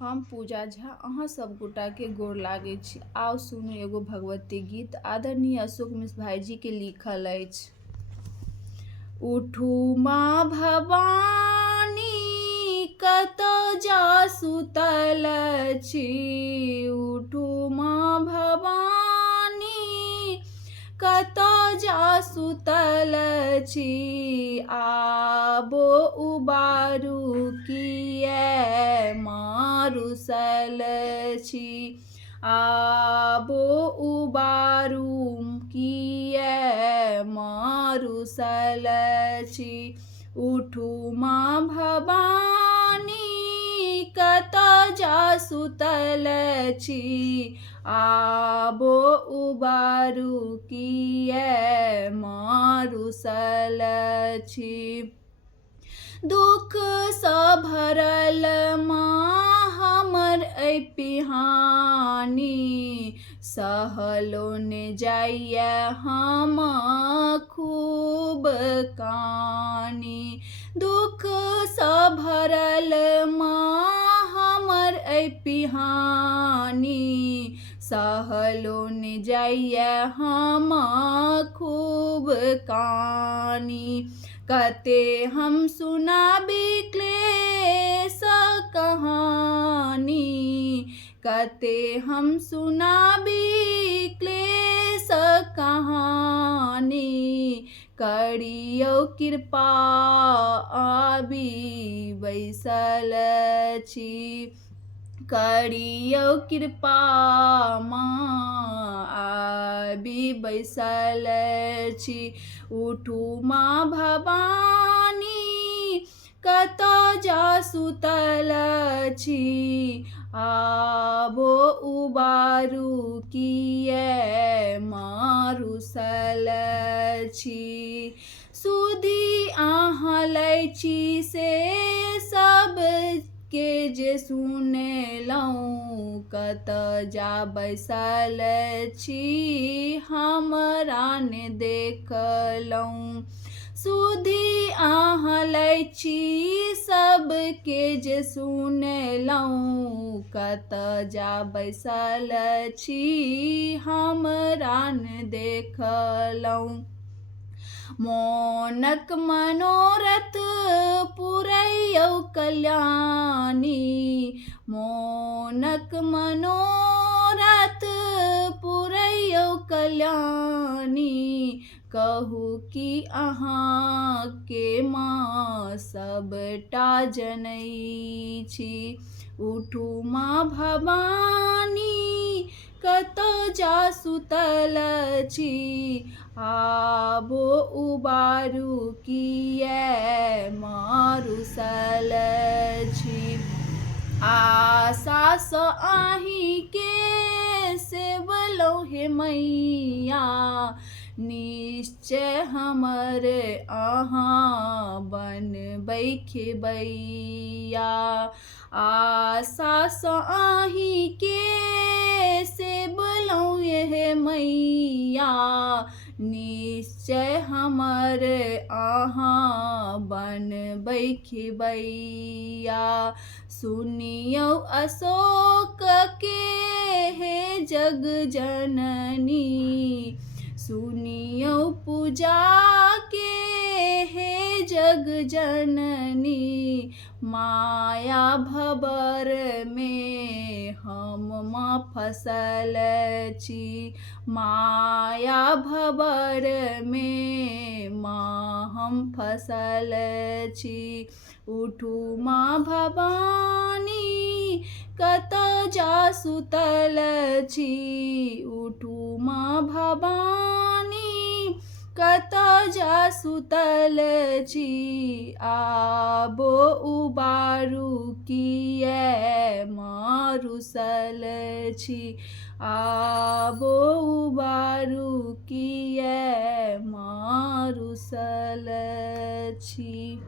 हम पूजा झा अहाँ सब गोटा के गोर लागै छी। आउ सुनू एगो भगवती गीत आदरणीय अशोक मिश्र भाईजी के लिखल अछि। उठू माँ भवानी कतऽ जा सुतल छी, उठू माँ भवानी कतऽ जा सुतल छी, आबो उबारू किए माँ रुसल छी, आबो उबारू किए माँ रुसल छी। उठू माँ भवानी कतऽ जा सुतल छी, आबो उबारू किए माँ रुसल छी। दुख सँ भरल माँ हमर अइ पिहानी, सहलो ने जाइए हम खूब कानी। दुख सँ भरल माँ हमर अइ पिहानी, सहलो ने जाइए हम खूब कानी। कते हम सुनाबी क्लेश कहानी, कते हम सुनाबी क्लेश कहानी, करियौ कृपा आबी बैसल छी, करियौ कृपा माँ आबी बैसल छी। उठू माँ भवानी कतऽ जा सुतल छी, आबो उबारू किए माँ रुसल छी। सुधी अहाँ लै छी से सब के जे सुनेलहुँ, कतऽ जा बैसल छी हमरा ने देखलहुँ। सुधी अहाँ लै छी सब के जे सुनेलहुँ, कतऽ जा बैसल छी हमरा ने देखलहुँ। मोनक मनोरथ पुरैयौ कल्याणी, मोनक मनोरथ पुरैयौ कल्याणी, कहू कि अहाँ के माँ सबटा जनै छी। उठू माँ भवानी कतऽ जा सुतल छी, आबो उबारू किए माँ रुसल छी। आशा सँ अहीं के सेवलहुँ हे मैया, निश्चय हमर अहाँ बनबै खेबैया। आशा सँ अहीं के सेवलहुँ हे मैया, निश्चय हमर अहाँ बनबै खेबैया। सुनियौ अशोक के हे जग जननी, सुनियौ पूजा के हे जग जननी, माया भंवर में हम माँ फसल छी, माया भंवर में माँ हम फसल छी। उठू माँ भवानी कतऽ जा सुतल छी, उठू माँ भवानी कतऽ जा सुतल छी, आबो उबारू किए माँ रुसल छी, आबो उबारू किए माँ रुसल छी।